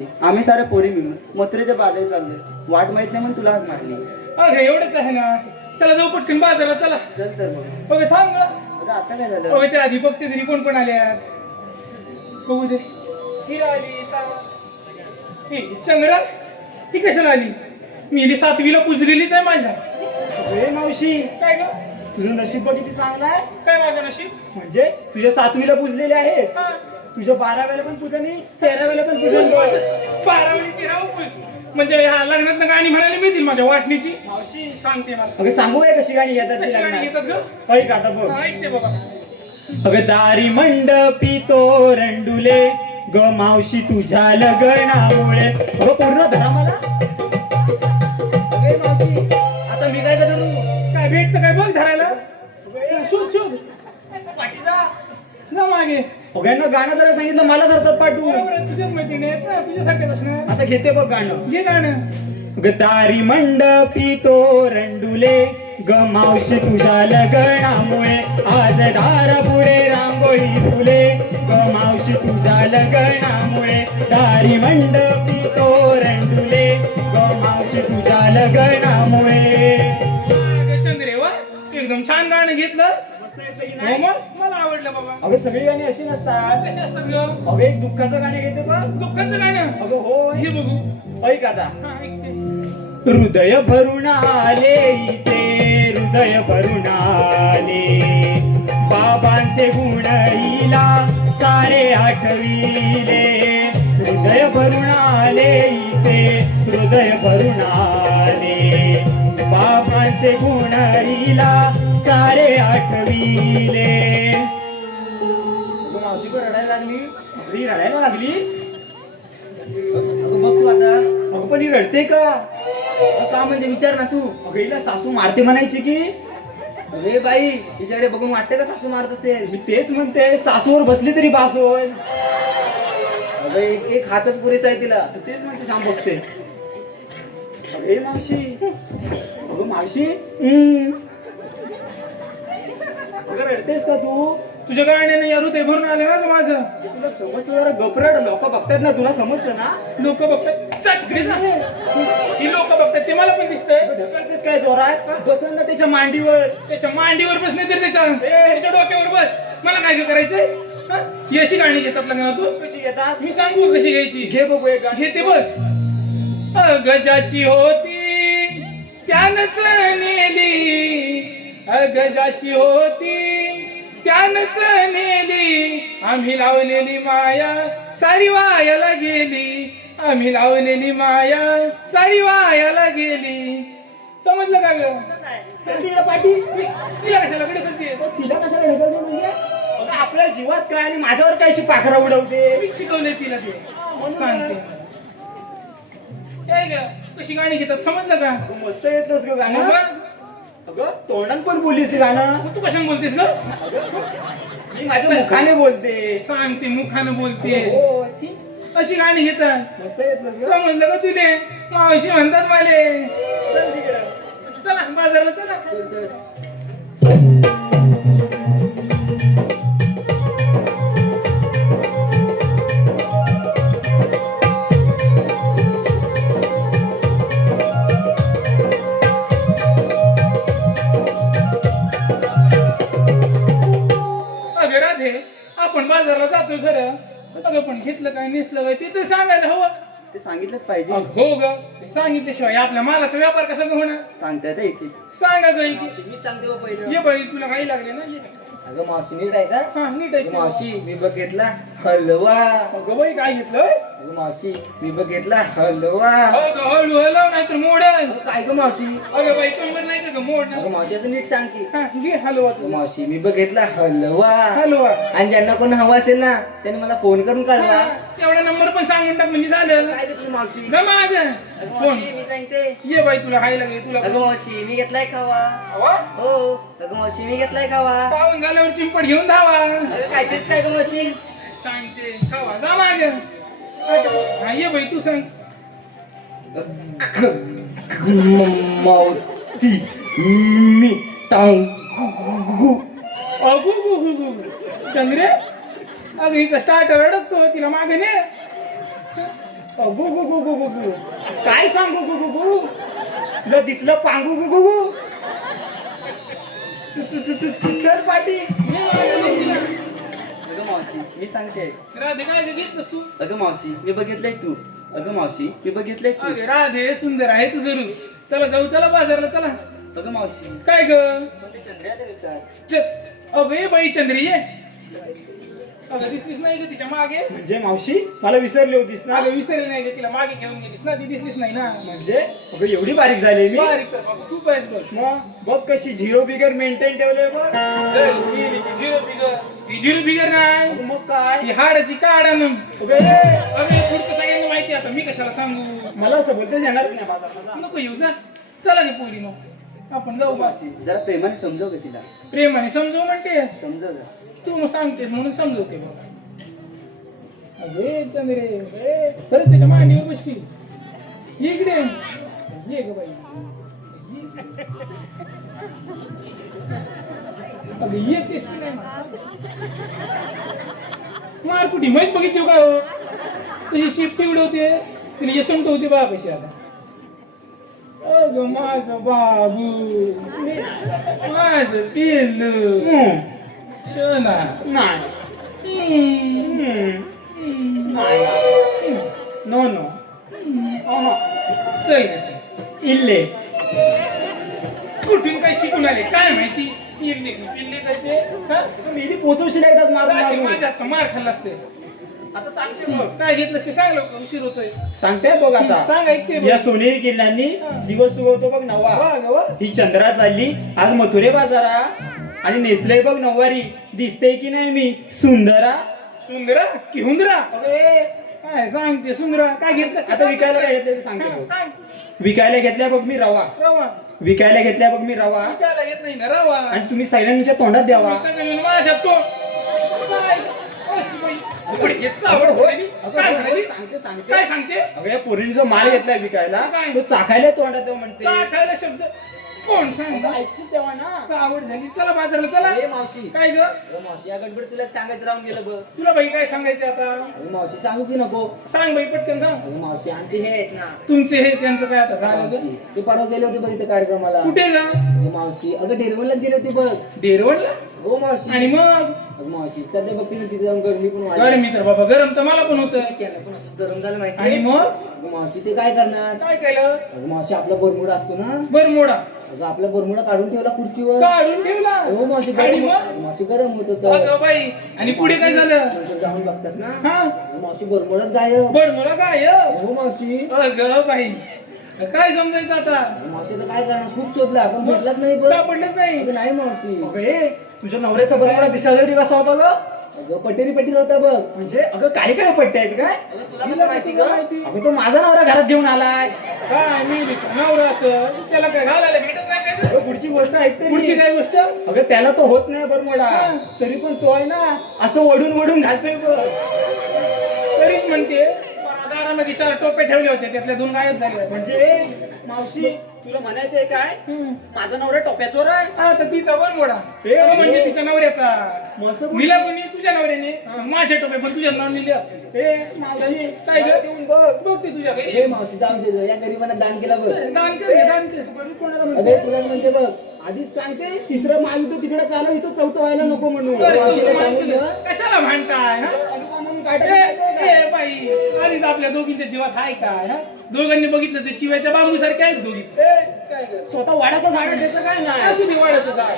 आम्ही सारे पोरी मिळून मथुरेच्या बाजारी चाललोय. वाट माहित नाही म्हणून तुला हाक मारली. अगं एवढंच आहे ना. चला जाऊ पटकन बाजारात चला. चल तर मग. बघ थांब ग. अगं आता काय झालं? बघ त्या आधी बघते तरी कोण कोण आल्यात. बघू दे. हिरा आली, ही चंद्रा ती कशाला आली? मी हिली 7वीला पुजलेलीच आहे माझ्या. अरे मावशी, काय ग? तुझं नशीब बघ किती चांगलं आहे. काय माझं नशीब? म्हणजे तुझ्या 7वीला पुजलेले आहे, हा. तुझ्या 12व्याला पण पूजनी, 13व्याला पण पूजन. 12वी 13 पूज. म्हणजे ह्या लग्नात गाणी म्हणायला मिळतील माझ्या वाटणीची. मावशी सांगते मला. अगं सांगू आहे कशी गाणी घेतात कशी गाणी ती घेतात ग? लग्नात? ऐक आता बघ. हा, ऐकते बाबा. अगं दारी मंडपी तो रंडुले ग मावशी तुझ्या लग्नामुळे. अगं पूर्ण धरा मला. अगे मावशी, आता मी काय करू? काय भेटतं काय बघ धरायला. शोध शोध. पाठीचा. जा मागे. अगं गाणं जरा सांगितलं मला धरतात पाठवून. बरोबर आहे, तुझ्याच मैत्रिणी आहेत ना, तुझ्यासारख्याच असणार. आता घेते बघ गाणं. घे गाणं. गतारी मंडपी तो रंडुले ग मावशी तुझ्या लग्नामुळे आज दारापुढे रांगोळी फुले ग मावशी तुझ्या लग्नामुळे. दारी मंडपी तो रंडुले ग मावशी तुझ्या लग्नामुळे. चंद्रे वा एकदम छान गाणं घेतलं. हो मग मला आवडलं बाबा. अगं सगळी गाणी अशी नसतात. कशी असतात ग? अगं एक दुःखाचं गाणं घेते बघ. दुःखाचं गाणं. अगं हो, हे बघू. ऐक आता. हा ऐकते. हृदय भरून आले हिचे, हृदय भरून आले बाबांचे गुण हिला सारे आठविले. हृदय भरून आले हिचे, हृदय भरून आले बाबांचे गुण हिला सारे आठविले. मावशी पण रडायला लागली. ही रडायला लागली. अगं बघ तू आता. अगं पण ही रडते का? का म्हणजे विचार ना तू. अगं हिला सासू मारते म्हणायची की? अरे बाई तिच्याकडे बघून वाटतं का सासू मारत असेल? मी तेच म्हणते, सासूवर बसली तरी बास होय. अगं एक एक हातच पुरेसा आहे तिला. तेच म्हणते, थांब बघते. अरे मावशी, अगं मावशी, अगं रडतेस का तू? तुझ्या गाण्याने या हृदय भरून आलं ना ग माझं. तुला समजतं जरा गपरड. लोक बघतात ना, तुला समजतं ना? लोक बघतात. चल, घे जा. ही लोक बघतात ते मला पण दिसतंय. ढकलतेस काय जोरात? बसन ना त्याच्या मांडीवर. त्याच्या मांडीवर बस नाही तर त्याच्या डोक्यावर बस. मला काय ग करायचंय? हा? ही अशी गाणी घेतात लग्नात तू. कशी घेतात? मी सांगू कशी घ्यायची. घे बघू एक गाणं. घेते बघ. गजाची होती त्यानच नेली, गजाची होती त्यानच नेली, आम्ही लावलेली माया सारी वायाला गेली, आम्ही लावलेली माया सारी वायाला गेली. समजलं का ग? चल तिला पाठी. तिला कशाला कडे करते? तिला कशाला ढकलते म्हणजे? अगं आपल्या जीवात काय आणि माझ्यावर काय अशी पाखरा उडवते? मी शिकवलंय तिला ते. सांगते काय ग कशी गाणी घेतात समजलं का? तू मस्त येतस ग गाणं. मग अगं तोंडात पण बोलीस गाणं. मग तू कशाने बोलतेस ग? मी माझ्या मुखाने बोलते. सांगते मुखानं बोलते. हो, अशी गाणी घेतात. मस्त येतस ग. समजलं का तुले? मावशी म्हणतात माले. चल तिकडं. चला बाजारला चला. चल तर. अगं राधे आपण बाजारला जातोय खरं. अगं पण घेतलं काय नेसलं काय ते तर सांगायला हवं. ते सांगितलंच पाहिजे. हो ग सांगितल्याशिवाय आपल्या मालाचा व्यापार कसा ग होणार? सांगतायत एक एक. सांगा ग मी सांगते बा पहिलं. ये बाई तुला काही लागले ना ये. अगं मावशी नीट आहे का? हा नीट आहे. अगं मावशी मी बघ घेतला हलवा. अगं बाई काय घेतलं? अगं मावशी मी बघ घेतला हलवा. अगं हळू हलव नाहीतर मोडल. अगं काय ग मावशी? अगं बाई कंबर नाही का ग मोड. अगं मावशी असं नीट सांग की. हा घे हलवा अगं तू. मावशी मी बघ घेतला हलवा. हलवा. आणि ज्यांना कोण हवा असेल ना त्यांनी मला फोन करून कळवा. हा, एवढा नंबर पण सांगून टाक म्हणजे झालं. काय घेतलं मावशी? जा माग. अगं फोन मावशी मी सांगते. ये बाई तुला काय लागले तुला. अगं मावशी मी घेतलाय खावा. हवा हो अगं मावशी मी घेतलाय खावा. पाहून झाल्यावर चिंपट घेऊन धावा. अगं काय तेच काय गं मावशी? सांगते खावा जा माग. हा ये बाई तू सांग. मावती मी टांग. अगो गु गु गु चंद्रे अगं हिचा स्टार्टर अडकतो तिला मागे ने. गु गु गु गु गु गु काय सांगू गु गु गु तुला दिसलं पांगू गु गु गु चल पाटी अगं मावशी मी सांगते राधे काय घेतलंस तू? अगं मावशी मी बघितलंय तू अगं मावशी मी बघितलंय तू अगे राधे सुंदर आहे तुझं रूप. चला जाऊ चला बाजारला चला. अगं मावशी काय ग पण ते चंद्र्याला विचार अगे बाई चंद्री ये. अगं दिसलीस नाही ग तिच्या मागे. म्हणजे मावशी मला विसरली होतीस ना अगं विसरली नाही ग तिला मागे घेऊन गेलीस ना ती दिसलीस नाही ना. म्हणजे अगं एवढी बारीक झाली मी बारीक तर बाबा, खूप आहेस बघ. मग बघ कशी झिरो बिगर मेंटेन ठेवले बघ झिरो फिगर ही झिरो फिगर नाही मग काय ही हाडाची काढा मग. अबे, अरे पुढचं सगळ्यांना माहिती आता मी कशाला सांगू. मला असं बोलते येणार नाही बाजारला नको येऊ जा. चला गे पोरी मग आपण जाऊ बा. मावशी जरा प्रेमाने समजव का तिला प्रेमाने समजव म्हणते समजव का तू मग सांगतेस म्हणून समजवते बाबा. अगे चंद्रे खरंच त्याच्या मांडीवर बसची इकडे ये ग बाई. अगं येतेस की नाही मार कुठे मैच बघितली का हो तुझी शिफ्ट उडवते तिने यशवंत होते बा पैसे आता. अगं माझं बाबू माझं पिल्लू शोना नाही नो नो चल ग चल. इल्ले कुठून काय शिकून आले काय माहिती. पिल्ले पिल्ले कसे हा? मेरी पोचवशील एकदाच मारून अशी मारून. माझ्या हातचा मार खाल्ला असते. आता सांगते मग काय घेतलंस ते सांग लवकर उशीर होतोय. सांगते बघ आता सांग ऐकते बघ. या सोनेरी किल्ल्यांनी दिवस उगवतो बघ नवा वा ग वा. ही चंद्रा चालली आज मथुरे बाजारा आणि नेसले बघ नऊवारी दिसते की नाही मी सुंदरा सुंदरा की हुंदरा अबे, काय सांगते सुंदरा काय घेतलंस ते आता सांग. विकायला काय घेतलं ते सांगते हा, बघ. सांग. विकायला घेतल्या बघ मी रवा रवा विकायला घेतल्या बघ मी रवा विकायला घेत नाही ना रवा. आणि तुम्ही सैन्यांच्या तोंडात द्यावा सगळं मिळून माझ्या तो काय? अशी बाई. उघड घे, चावड झालेली. काय म्हणाली? सांगते काय सांगते अगं या पोरीने जो माल घेतलाय विकायला काय? तो चाखायला तोंडात द्यावा म्हणते खायला शब्द कोण सांग ऐकशील तेव्हा ना चावड झाली. चला बाजारला चला. ए मावशी काय ग मावशी या गडबड तुला सांगायचं राहून गेलं बघ. तुला बाई काय सांगायचं आता. अगं मावशी सांगू की नको. सांग बाई पटकन सांग. अगं मावशी आणि ते हे आहेत ना तुमचे हे त्यांचं काय आता झालं ग? मावशी, ते परवा गेले होते बघ इथे कार्यक्रमाला. कुठे ग अगं मावशी अगं डेरवणला गेले होते बघ. डेरवणला. हो मावशी. आणि मग अगं मावशी सध्या बघते ना तिथे जाऊन गरमी पण वाढली. गरमी तर बाबा गरम तर मला पण होतं. केलं पण असं गरम झालं माहिती आणि मग अगं मावशी ते काय करणार. काय केलं अगं मावशी आपला बरमुडा असतो ना. बरमोडा अगं आपला बरमुडा काढून ठेवला खुर्चीवर. काढून ठेवला. हो मावशी आणि गरम मग मावशी गरम होत होतं. अगं बाई आणि पुढे काय झालं. नंतर जाऊन बघतात ना हा अगं मावशी बरमुडाच गायब. बरमोडा काय हो मावशी. अगं बाई काय समजायचं आता. अगं मावशी आता काय करणार खूप शोधला पण भेटलाच नाही बघ. सापडलंच नाही. अगं नाही मावशी. अबे, तुझ्या नवऱ्याचा बरोबर दिसायला तरी कसा होता ग अगं पटेरी पटेरी होता बघ. म्हणजे अगं काय काय पट्टे आहेत काय अगं तुला तिला कसं माहिती कसं ग. माहिती? अगं तो माझा नवरा घरात घेऊन आलाय काय मी नवरा असं त्याला काय घालायला भेटत नाही काय ग? अगं, पुढची गोष्ट ऐकते मी. पुढची काय गोष्ट. अगं त्याला तो होत नाही बरमोडा तरी पण तो आहे ना असं वडून वडून घालतोय बघ तरीच म्हणते दारामध्ये 4 टोपे ठेवले होते त्यातल्या 2 गायब झाले. म्हणजे मावशी तुला म्हणायचंय काय माझा नवरा टोप्याचोर आहे हा तर तिचा बरमोडा हे, म्हणजे तिच्या नवऱ्याचा मस्त बोल. मिला कोणी तुझ्या नवऱ्याने माझ्या टोपे पण तुझ्या नाव लिहिले असते. ए, मावशी काय मला ग देऊन बघ बघते तुझ्या घरी. हे मावशी जाऊन दे या गरीबांना दान केला बघ. दान कर रे, दान कर. कोणाला म्हणते? अगं तुला म्हणते बघ. आधीच सांगते तिसरं महायुद्ध तिकडे चालू इथं चौथं व्हायला नको म्हणून कर, मावशीला तुझं सांगून माहिती दे. ना. कशाला भांडताय हा? अनुभव म्हणून काय ए, टाकायचं? ए, बाई आधीच आपल्या दोघींच्या जीवात आहे काय हा? दोघांनी बघितलं ते चिव्याच्या बांबू सारखे आहेत दोघी. काय ग? स्वतः वाड्याचं झाड त्याचं काय नाही असू दे वाढायचं झाड.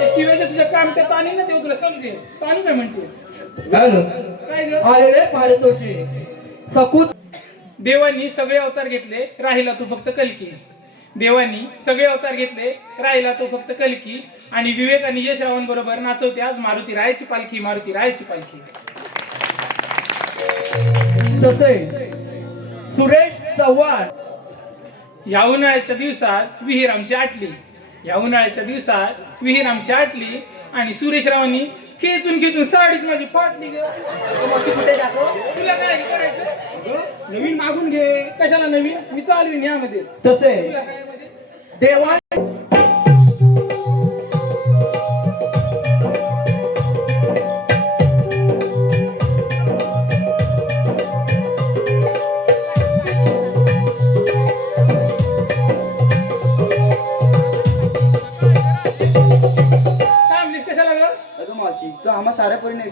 ते चिव्याच्या तुझ्या काम त्या ताणी ना तेव्हा तुला समजेल. ताणी काय म्हणते काय ग आलेले पारितोषी सकुत. देवांनी सगळे अवतार घेतले राहिला तो फक्त कल्की. देवांनी सगळे अवतार घेतले राहिला तो फक्त कल्की. आणि विवेक आणि यश रावण बरोबर नाचवते आज मारुती रायाची पालखी. मारुती रायाची पालखी. तसे सुरेश चव्हाण. ह्या उन्हाळ्याच्या दिवसात विहीर आमची आटली. ह्या उन्हाळ्याच्या दिवसात विहीर आमची आटली आणि सुरेश रावांनी खेचून खेचून साडीच माझी फाटली ग. कुठे दाखव तुला काय करायचं. नवीन मागून घे कशाला नवीन मी चालवीन यामध्ये. तसे तुला काय मध्ये देवा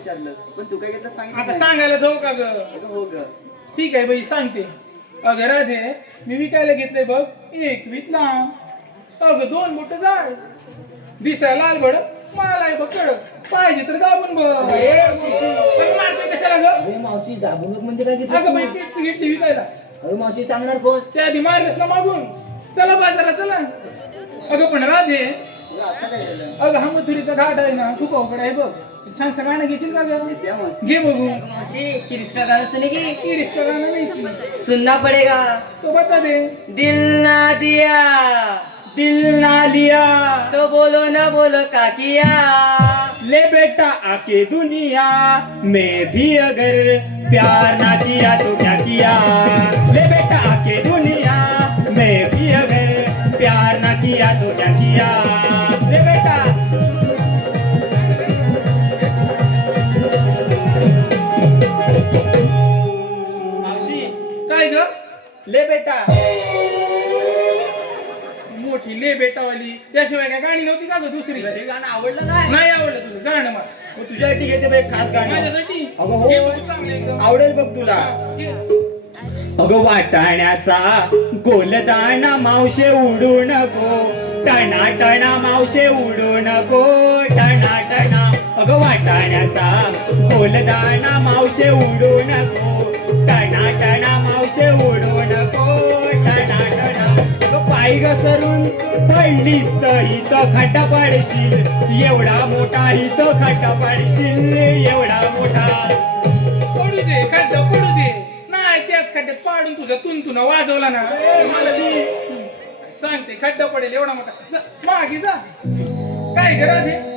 विचारलं पण तू काय घेतलं सांगितलं आता नाही. सांगायला जाऊ का ग? अगं हो ग. ठीक आहे बाई सांगते. अगं राधे मी विकायला घेतलंय बघ एक विकला. अगं 2 मोठं झाड दिसायला लाल भड मला आहे बघ कडक पाहिजे तर दाबून बघ. पण मारते कशाला ग? अरे मावशी दाबूनच म्हणजे काय घेतलं अगं बाई तू? पेटची घेतली विकायला. अरे मावशी सांगणार कोण? त्या आधी मारलंस ना मागून. चला बाजारात चला. अगं पण राधे अगं आता काय झालं? अगं हा मथुरीचा घाट आहे ना खूप अवघड आहे बघ. छान गाणं घेशील का ग? द्या मावशी. घे बघू. किसका गाना सुनेगी? की रिश्ता गाणं नाही सुनना पड़ेगा। तो बता दे. दिल ना दिया दिल ना लिया तो बोलो ना बोलो का किया। ले बेटा आके दुनिया में भी अगर प्यार ना किया तो क्या किया। ले बेटा आके दुनिया में भी अगर प्यार ना किया तो क्या किया। ले बेटा मावशी काय ग? ले बेटा मोठी ले बेटावाली त्याशिवाय काय गाणी नव्हती का ग दुसरी? हे गाणं आवडलं नाही नाही आवडलं तुझं गाणं मला. मग तुझ्यासाठी घेते बघ एक खास गाणं माझ्यासाठी अगं हो. हे बघ चांगलं एकदम. आवडेल बघ तुला. घे. अगं वाटाण्याचा गोलदाना मावशे उडू नको टणा टणा मावशे उडू नको टणा टणा. अगं वाटाण्याचा गोलदाना मावशे उडू नको टणा टणा मावशे उडू नको टणा टणा. अगं पाय घसरून पडलीस तर इथं खड्डा पडशील एवढा मोठा इथं खड्डा पडशील एवढा मोठा. पडू दे खड्डा पडू दे. नाही त्याच खड्ड्यात पाडून तुझा तुन वाजवला ना मला सांगते खड्डा पडेल एवढा मोठा. जा, मागे जा. काय करा ते